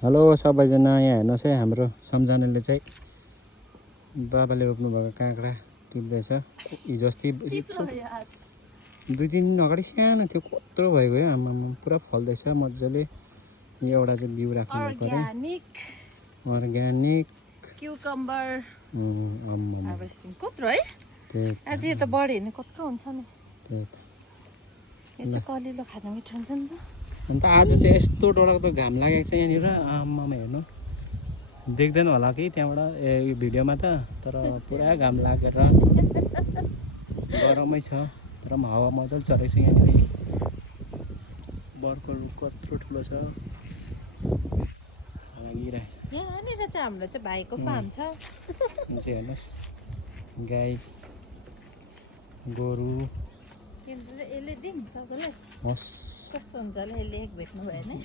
Hello सबैजना, यहाँ हेर्नुहोस् है, हाम्रो सम्झनाले चाहिँ बाबाले रोप्नुभएको काँक्रा टिप्दैछ। हिजो अस्ति 2-3 दिन अगाडि सानो थियो, कत्रो भएको है, आमामा पुरा फल्दैछ मजाले। यो एउटा चाहिँ बिउ राख्नु पर्यो, अर्ग्यानिक क्युकम्बर आमामा हार्भेस्टिङ कत्रो है। त्यही आज यो त बढ्यो भने कत्रो हुन्छ नि। त्यही। यो चाहिँ कलिलो खान मिठो हुन्छ नि त। अन्त आज चाहिँ यस्तो डरलाग्दो घाम लागेको छ यहाँनिर, आमामा हेर्नु देख्दैन होला कि त्यहाँबाट यो भिडियोमा त, तर पुरा घाम लागेर गरमै छ। तर पनि हावा मजाले चलेको छ यहाँनिर। बर्को रुख कत्रो ठुलो छ, लागिरहेको यहाँनिर चाहिँ हाम्रो चाहिँ भाइको फार्म छ। छ। हेर्नुहोस्, गाई गोरु यसले दिउँ तपाईँलाई होस् कस्तो हुन्छ होला, यसले एक भेट्नु भयो भने